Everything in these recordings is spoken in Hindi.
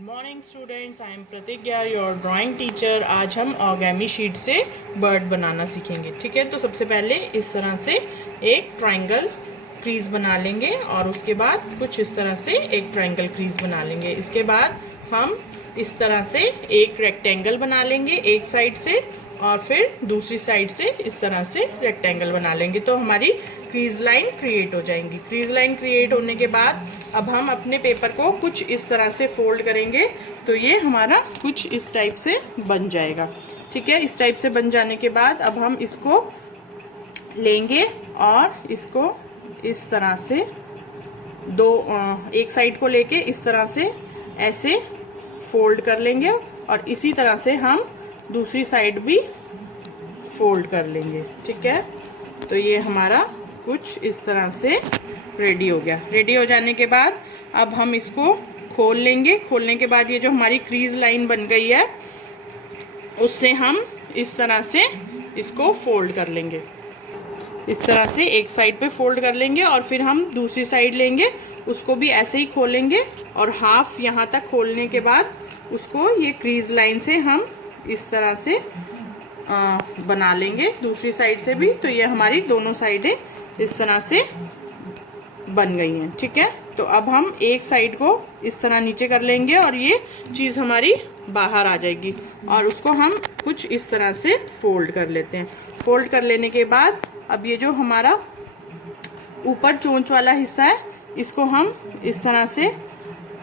Good morning students, I am प्रतिज्ञा, योर ड्राइंग टीचर। आज हम ऑर्गेमी शीट से बर्ड बनाना सीखेंगे। ठीक है, तो सबसे पहले इस तरह से एक ट्रायंगल क्रीज बना लेंगे और उसके बाद कुछ इस तरह से एक ट्रायंगल क्रीज बना लेंगे। इसके बाद हम इस तरह से एक रेक्टेंगल बना लेंगे एक साइड से और फिर दूसरी साइड से इस तरह से रेक्टेंगल बना लेंगे, तो हमारी क्रीज लाइन क्रिएट हो जाएंगी। क्रीज लाइन क्रिएट होने के बाद अब हम अपने पेपर को कुछ इस तरह से फोल्ड करेंगे, तो ये हमारा कुछ इस टाइप से बन जाएगा। ठीक है, इस टाइप से बन जाने के बाद अब हम इसको लेंगे और इसको इस तरह से एक साइड को लेके इस तरह से ऐसे फोल्ड कर लेंगे और इसी तरह से हम दूसरी साइड भी फोल्ड कर लेंगे। ठीक है, तो ये हमारा कुछ इस तरह से रेडी हो गया। रेडी हो जाने के बाद अब हम इसको खोल लेंगे। खोलने के बाद ये जो हमारी क्रीज लाइन बन गई है उससे हम इस तरह से इसको फोल्ड कर लेंगे। इस तरह से एक साइड पे फोल्ड कर लेंगे और फिर हम दूसरी साइड लेंगे, उसको भी ऐसे ही खोलेंगे और हाफ यहाँ तक खोलने के बाद उसको ये क्रीज लाइन से हम इस तरह से बना लेंगे दूसरी साइड से भी। तो ये हमारी दोनों साइडें इस तरह से बन गई हैं। ठीक है, तो अब हम एक साइड को इस तरह नीचे कर लेंगे और ये चीज़ हमारी बाहर आ जाएगी और उसको हम कुछ इस तरह से फोल्ड कर लेते हैं। फोल्ड कर लेने के बाद अब ये जो हमारा ऊपर चोंच वाला हिस्सा है इसको हम इस तरह से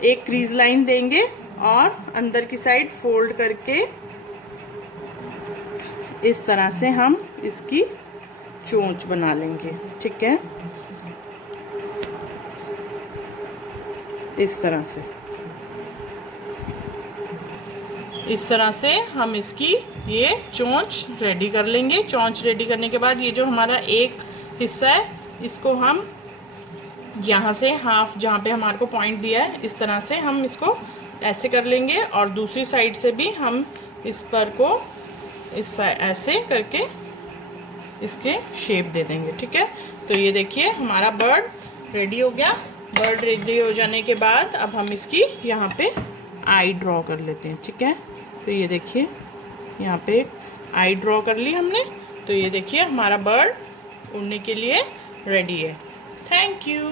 एक क्रीज लाइन देंगे और अंदर की साइड फोल्ड करके इस तरह से हम इसकी चोंच बना लेंगे। ठीक है, इस तरह से हम इसकी ये चोंच रेडी कर लेंगे। चोंच रेडी करने के बाद ये जो हमारा एक हिस्सा है इसको हम यहाँ से हाफ जहाँ पे हमारे को पॉइंट दिया है इस तरह से हम इसको ऐसे कर लेंगे और दूसरी साइड से भी हम इस पर को इस ऐसे करके इसके शेप दे देंगे। ठीक है, तो ये देखिए हमारा बर्ड रेडी हो गया। बर्ड रेडी हो जाने के बाद अब हम इसकी यहाँ पे आई ड्रॉ कर लेते हैं। ठीक है, तो ये देखिए यहाँ पे आई ड्रॉ कर ली हमने, तो ये देखिए हमारा बर्ड उड़ने के लिए रेडी है। Thank you.